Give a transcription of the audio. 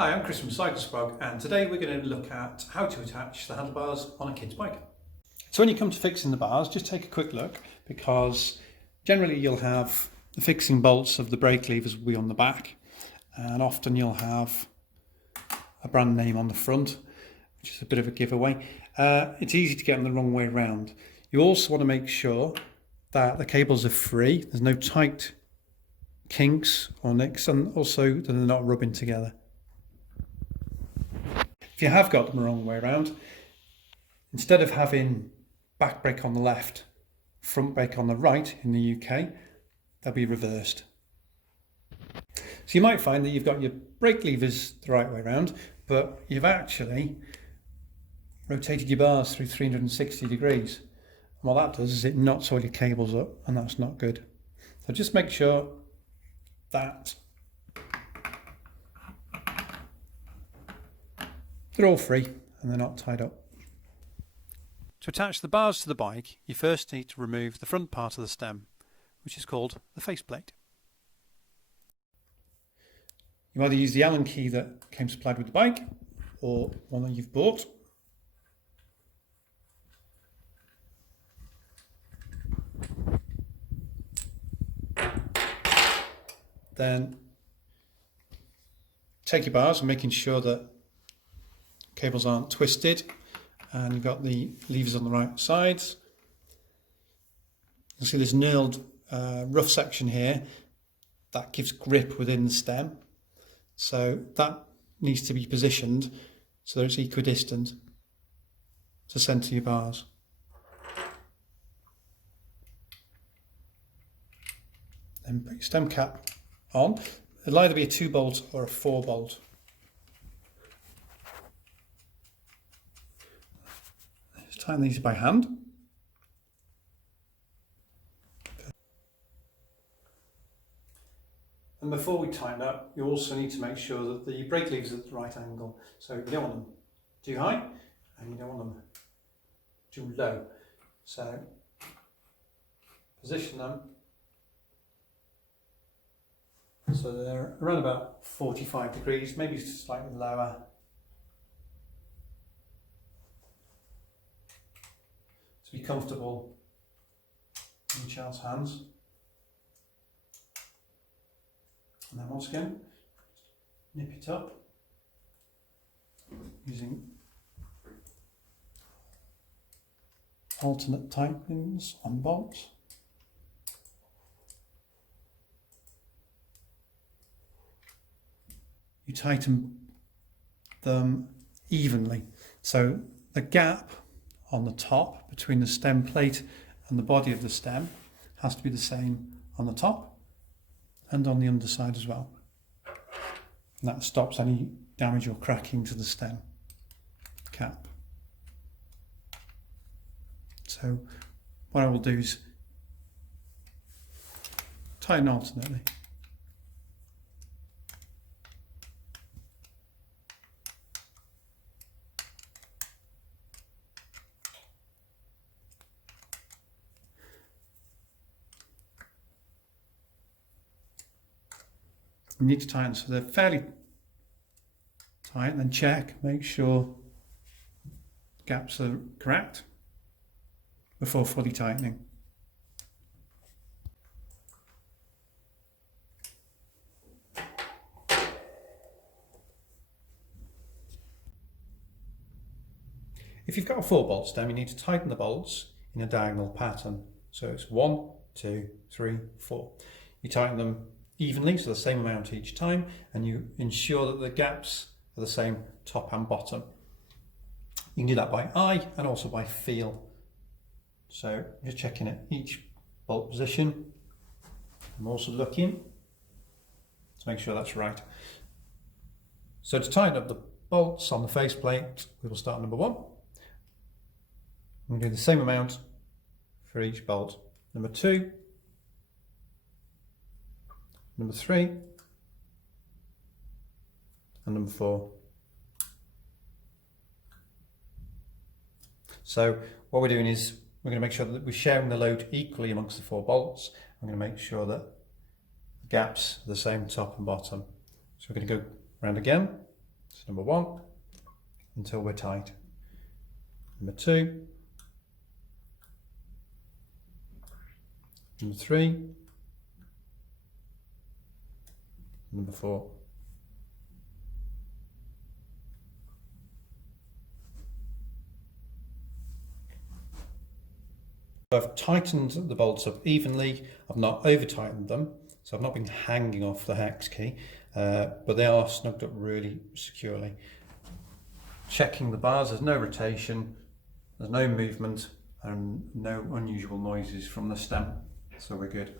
Hi, I'm Chris from Sprog, and today we're going to look at how to attach the handlebars on a kid's bike. So when you come to fixing the bars, just take a quick look, because generally you'll have the fixing bolts of the brake levers will be on the back, and often you'll have a brand name on the front, which is a bit of a giveaway. It's easy to get them the wrong way around. You also want to make sure that the cables are free, there's no tight kinks or nicks, and also that they're not rubbing together. If you have got them the wrong way around, instead of having back brake on the left, front brake on the right in the UK, they'll be reversed. So you might find that you've got your brake levers the right way around, but you've actually rotated your bars through 360 degrees. And what that does is it knots all your cables up, and that's not good. So just make sure that they're all free and they're not tied up. To attach the bars to the bike, you first need to remove the front part of the stem, which is called the faceplate. You either use the Allen key that came supplied with the bike or one that you've bought. Then take your bars and making sure that cables aren't twisted, and you've got the levers on the right sides. You'll see this knurled rough section here that gives grip within the stem, so that needs to be positioned so that it's equidistant to centre your bars. Then put your stem cap on. It'll either be a 2-bolt or a 4-bolt. Just tighten these by hand. And before we tighten up, you also need to make sure that the brake levers are at the right angle. So you don't want them too high and you don't want them too low. So position them so they're around about 45 degrees, maybe slightly lower. To be comfortable in your child's hands. And then once again, nip it up using alternate tightenings on bolts. You tighten them evenly, so the gap on the top between the stem plate and the body of the stem has to be the same on the top and on the underside as well. And that stops any damage or cracking to the stem cap. So what I will do is tighten alternately. You need to tighten so they're fairly tight, and then check, make sure gaps are correct before fully tightening. If you've got a 4-bolt stem, you need to tighten the bolts in a diagonal pattern. So it's 1, 2, 3, 4. You tighten them evenly, so the same amount each time, and you ensure that the gaps are the same top and bottom. You can do that by eye and also by feel. So just checking at each bolt position. I'm also looking to make sure that's right. So to tighten up the bolts on the faceplate, we will start at number 1. We'll do the same amount for each bolt. Number 2, number 3, and number 4. So what we're doing is we're going to make sure that we're sharing the load equally amongst the 4 bolts. I'm going to make sure that the gaps are the same top and bottom. So we're going to go around again. So number 1, until we're tight. Number 2, number 3, number 4. I've tightened the bolts up evenly, I've not over tightened them, so I've not been hanging off the hex key, but they are snugged up really securely. Checking the bars, there's no rotation, there's no movement and no unusual noises from the stem, so we're good.